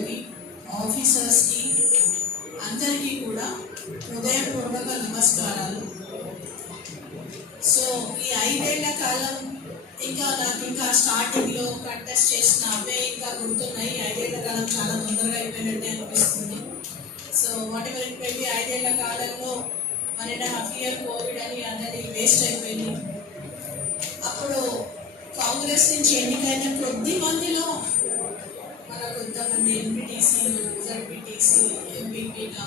వాళ్ళకి, ఆఫీసర్స్కి అందరికీ కూడా హృదయపూర్వక నమస్కారాలు. సో ఈ 5 ఏళ్ల కాలం నాకు స్టార్టింగ్లో కంటెస్ట్ చేసిన అవే ఇంకా గుర్తున్నాయి. 5 ఏళ్ల కాలం చాలా తొందరగా అయిపోయినట్టే అనిపిస్తుంది. So what ever it may be 5 ఏళ్ల కాలంలో 1.5 year కోవిడ్ అని అందరి వేస్ట్ అయిపోయింది. అప్పుడు కాంగ్రెస్ నుంచి ఎన్నికైన కొద్ది మందిలో మన కొంతమంది ఎంపీటీసీలు, జడ్పీటీసీ, ఎంపీపీగా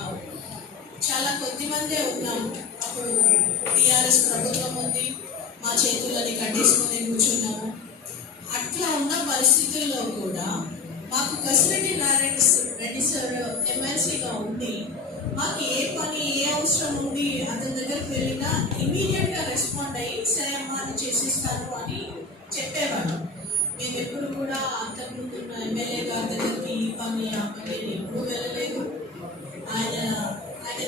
చాలా కొద్ది మందే ఉన్నాము. అప్పుడు టీఆర్ఎస్ ప్రభుత్వం ఉంది, మా చేతులని కట్టేసుకొని కూర్చున్నాము. అట్లా ఉన్న పరిస్థితుల్లో కూడా మాకు కసిరెడ్డి నారాయణ రెడ్డి సార్ ఎమ్మెల్సీగా ఉండి మాకు ఏ పని ఏ అవసరం ఉండి అతని దగ్గరికి వెళ్ళినా ఇమీడియట్గా రెస్పాండ్ అయ్యి సరే అమ్మా అని చేసిస్తాను అని చెప్పేవాడు. మేము ఎప్పుడు కూడా అంతకుముందు ఉన్న ఎమ్మెల్యే గారి దగ్గరికి ఈ పని ఆ పని ఎప్పుడు వెళ్ళలేదు. ఆయన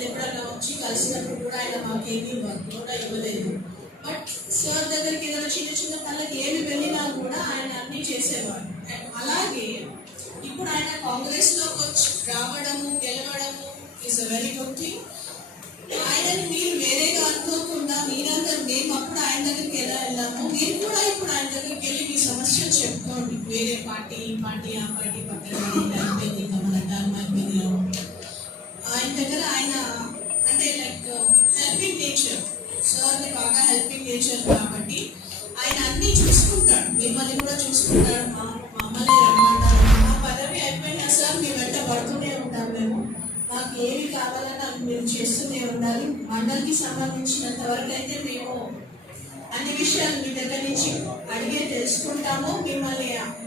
ఎప్పుడన్నా వచ్చి కలిసినప్పుడు కూడా ఆయన మాకేమీ వర్క్ కూడా ఇవ్వలేదు. బట్ సార్ దగ్గరికి ఏదైనా చిన్న చిన్న పనులకి ఏమి వెళ్ళినా కూడా ఆయన అన్నీ చేసేవాడు. అండ్ అలాగే ఇప్పుడు ఆయన కాంగ్రెస్లోకి వచ్చి రావడము గెలవడము is a very good thing. ఆయనని మీరు వేరేగా అనుకోకుండా మీరందరూ మేము అప్పుడు ఆయన దగ్గరికి ఎలా వెళ్ళామో మీరు కూడా ఇప్పుడు ఆయన దగ్గరికి వెళ్ళి మీ సమస్యలు చెప్పుకోండి. వేరే పార్టీ ఈ పార్టీ ఆ పార్టీ పక్కన అయిపోయింది, ఇంకా మన టర్మ్ అయిపోయింది. ఆయన దగ్గర ఆయన అంటే లైక్ హెల్పింగ్ నేచర్, సార్ని బాగా హెల్పింగ్ నేచర్ కాబట్టి ఆయన అన్నీ చూసుకుంటాడు. మిమ్మల్ని కూడా చూసుకుంటాడు. మమ్మల్ని రమ్మంటారు. మా పదవి అయిపోయినా సార్ మేము వెంట పడుతూనే ఉంటాం. మేము మాకు ఏమి కావాలన్నా మీరు చేస్తూనే ఉండాలి. మండలికి సంబంధించినంత వరకు అయితే మేము అన్ని విషయాలు మీ దగ్గర నుంచి అడిగే తెలుసుకుంటాము.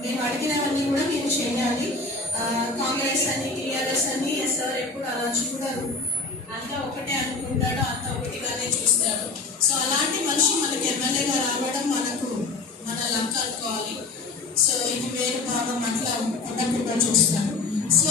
మేము అడిగినవన్నీ కూడా మీరు చేయాలి. కాంగ్రెస్ అని టీఆర్ఎస్ అని సార్ ఎప్పుడు అలా చూడరు, అంతా ఒకటే అనుకుంటాడు, అంతా ఒకటిగానే చూస్తాడు. సో అలాంటి మనిషి మనకి ఎమ్మెల్యేగా రావడం మన లంక అనుకోవాలి. సో ఇది వేరు భాగం అట్లా ఉండకుండా చూస్తాడు. సో